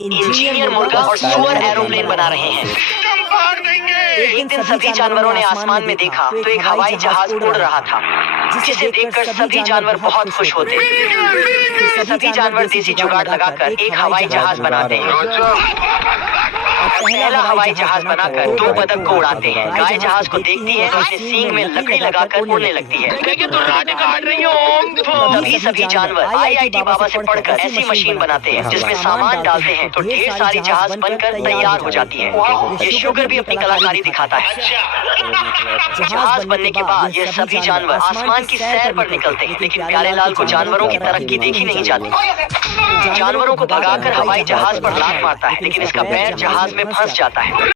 Engineer मुर्गा और सुअर एरोप्लेन बना रहे हैं। एक दिन सभी जानवरों ने आसमान में देखा तो एक हवाई जहाज उड़ रहा था, जिसे देखकर सभी जानवर बहुत खुश होते। सभी जानवर देसी जुगाड़ लगाकर एक हवाई जहाज बनाते हैं। पहला हवाई जहाज बनाकर दो बतख को उड़ाते हैं। गाय जहाज को देखती है तो इसे सींग में लकड़ी लगाकर उड़ने लगती है। तभी सभी जानवर IIT बाबा से पढ़कर ऐसी मशीन बनाते हैं जिसमें सामान डालते हैं तो ढेर सारी जहाज बनकर तैयार हो जाती है। ये शुगर भी अपनी कलाकारी दिखाता है। जहाज बनने के बाद ये सभी जानवर आसमान की सैर पर निकलते हैं, लेकिन प्यारेलाल को जानवरों की तरक्की देखी नहीं जाती। जानवरों को भगाकर हवाई जहाज पर लात मारता है, लेकिन इसका पैर जहाज में फंस जाता है।